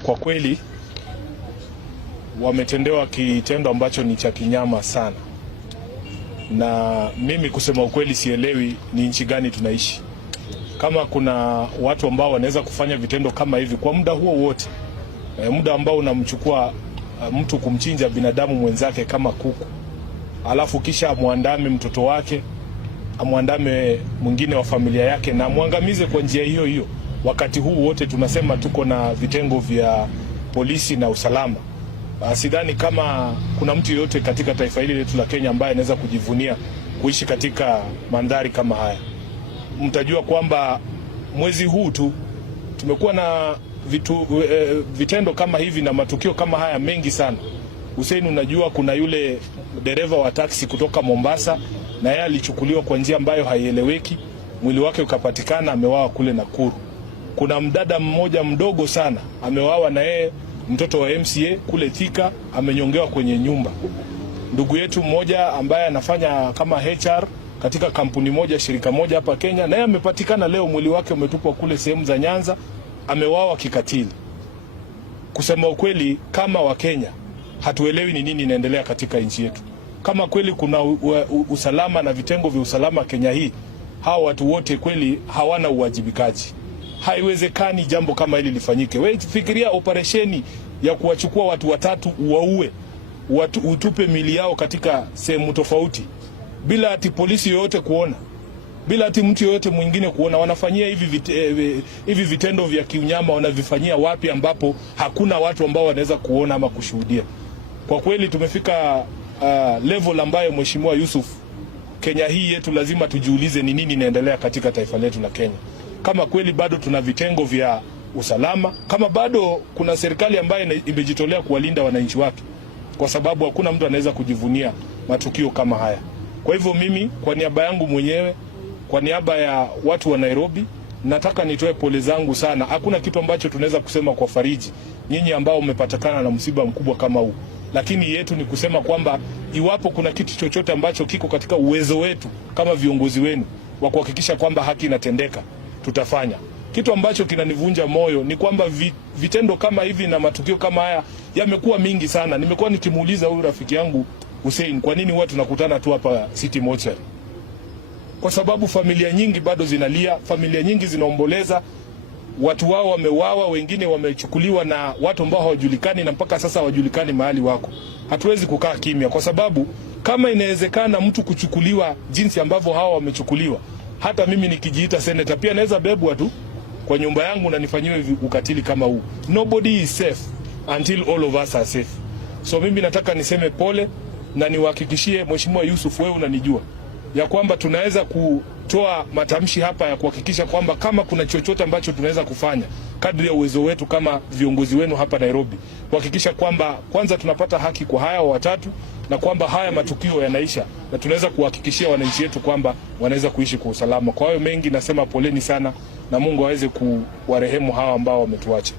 Kwa kweli wametendewa kitendo ambacho ni cha kinyama sana, na mimi kusema ukweli sielewi ni nchi gani tunaishi. Kama kuna watu ambao wanaweza kufanya vitendo kama hivi kwa muda huo wote, muda ambao unamchukua mtu kumchinja binadamu mwenzake kama kuku, alafu kisha amwandame mtoto wake, amwandame mwingine wa familia yake na muangamize kwa njia hiyo hiyo, wakati huu wote tunasema tuko na vitengo vya polisi na usalama. Sidhani kama kuna mtu yote katika taifa hili letu la Kenya ambaye anaweza kujivunia kuishi katika mandhari kama haya. Mtajua kwamba mwezi huu tu tumekuwa na vitendo kama hivi na matukio kama haya mengi sana. Hussein, unajua kuna yule dereva wa taksi kutoka Mombasa, na yeye alichukuliwa kwa njia ambayo haieleweki, mwili wake ukapatikana amewawa kule Nakuru. Kuna mdada mmoja mdogo sana amewawa na yeye, mtoto wa MCA kule Thika, amenyongewa kwenye nyumba. Ndugu yetu mmoja ambaye anafanya kama HR katika kampuni moja, shirika moja hapa Kenya, na yeye amepatikana leo, mwili wake umetupwa kule sehemu za Nyanza, amewawa kikatili. Kusema ukweli, kama Wakenya hatuelewi ni nini inaendelea katika nchi yetu. Kama kweli kuna usalama na vitengo vya usalama Kenya hii, hao watu wote kweli hawana uwajibikaji. Haiwezekani jambo kama hili lifanyike. Wewe fikiria operesheni ya kuwachukua watu watatu, uwaue, utupe mili yao katika sehemu tofauti, bila ati polisi yoyote kuona, bila ati mtu yoyote mwingine kuona. Wanafanyia hivi vitendo vya kiunyama, wanavifanyia wapi ambapo hakuna watu ambao wanaweza kuona ama kushuhudia? Kwa kweli tumefika level ambayo Mheshimiwa Yusuf, Kenya hii yetu lazima tujiulize ni nini inaendelea katika taifa letu la Kenya. Kama kweli bado tuna vitengo vya usalama, kama bado kuna serikali ambayo imejitolea kuwalinda wananchi wake, kwa sababu hakuna mtu anaweza kujivunia matukio kama haya. Kwa hivyo mimi kwa niaba yangu mwenyewe, kwa niaba ya watu wa Nairobi, nataka nitoe pole zangu sana. Hakuna kitu ambacho tunaweza kusema kwa fariji nyinyi ambao umepatikana na msiba mkubwa kama huu, lakini yetu ni kusema kwamba iwapo kuna kitu chochote ambacho kiko katika uwezo wetu kama viongozi wenu wa kuhakikisha kwamba haki inatendeka, tutafanya. Kitu ambacho kinanivunja moyo ni kwamba vitendo kama hivi na matukio kama haya yamekuwa mingi sana. Nimekuwa nikimuuliza huyu rafiki yangu Hussein, kwa nini huwa tunakutana tu hapa City Mortuary? Kwa sababu familia nyingi bado zinalia, familia nyingi zinaomboleza, watu wao wameuawa, wengine wamechukuliwa na watu ambao hawajulikani, na mpaka sasa hawajulikani mahali wako. Hatuwezi kukaa kimya, kwa sababu kama inawezekana mtu kuchukuliwa jinsi ambavyo hawa wamechukuliwa, hata mimi nikijiita senator pia naweza bebwa tu kwa nyumba yangu na nifanyiwe ukatili kama huu. Nobody is safe until all of us are safe. So mimi nataka niseme pole na niwahakikishie Mheshimiwa Yusuf, wewe unanijua ya kwamba tunaweza kutoa matamshi hapa ya kuhakikisha kwamba kama kuna chochote ambacho tunaweza kufanya kadri ya uwezo wetu kama viongozi wenu hapa Nairobi, kuhakikisha kwamba kwanza tunapata haki kwa haya watatu, na kwamba haya matukio yanaisha, na tunaweza kuhakikishia wananchi wetu kwamba wanaweza kuishi kwa usalama. Kwa hiyo mengi nasema poleni sana, na Mungu aweze kuwarehemu hawa ambao wametuacha.